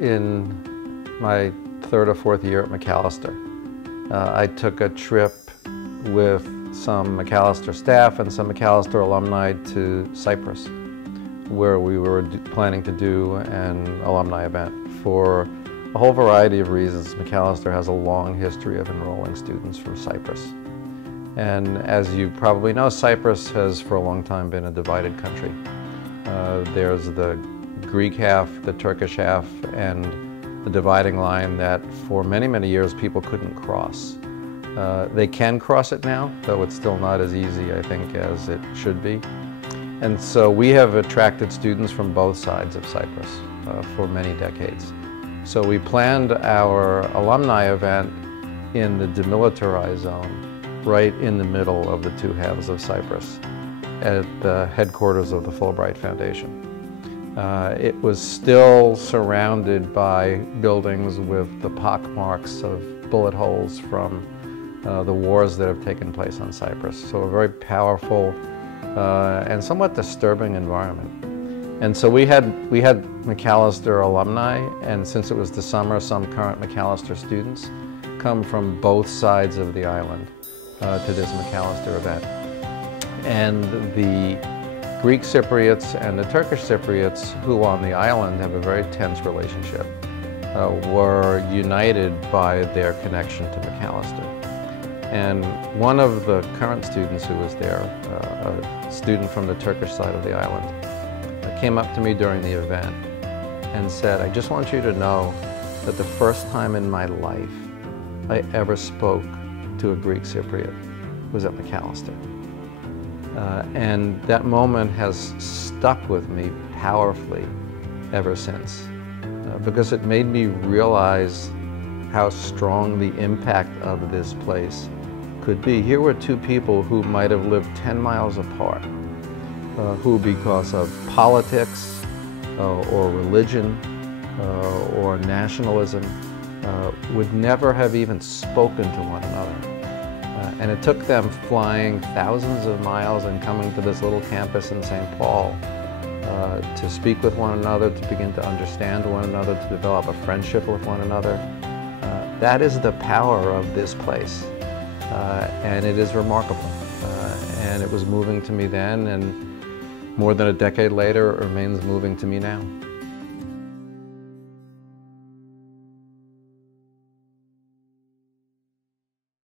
in my third or fourth year at Macalester. I took a trip with some Macalester staff and some Macalester alumni to Cyprus, where we were planning to do an alumni event. For a whole variety of reasons, Macalester has a long history of enrolling students from Cyprus. And as you probably know, Cyprus has for a long time been a divided country. There's the Greek half, the Turkish half, and the dividing line that for many, many years people couldn't cross. They can cross it now, though it's still not as easy, I think, as it should be. And so we have attracted students from both sides of Cyprus for many decades. So we planned our alumni event in the demilitarized zone, right in the middle of the two halves of Cyprus, at the headquarters of the Fulbright Foundation. It was still surrounded by buildings with the pockmarks of bullet holes from the wars that have taken place on Cyprus. So a very powerful and somewhat disturbing environment. And so we had Macalester alumni, and since it was the summer, some current Macalester students come from both sides of the island to this Macalester event. And the Greek Cypriots and the Turkish Cypriots, who on the island have a very tense relationship, were united by their connection to Macalester. And one of the current students who was there, a student from the Turkish side of the island, came up to me during the event and said, "I just want you to know that the first time in my life I ever spoke to a Greek Cypriot was at Macalester." And that moment has stuck with me powerfully ever since, because it made me realize how strong the impact of this place could be. Here were two people who might have lived 10 miles apart, who because of politics or religion or nationalism would never have even spoken to one another. And it took them flying thousands of miles and coming to this little campus in St. Paul to speak with one another, to begin to understand one another, to develop a friendship with one another. That is the power of this place, and it is remarkable. And it was moving to me then, and more than a decade later, it remains moving to me now.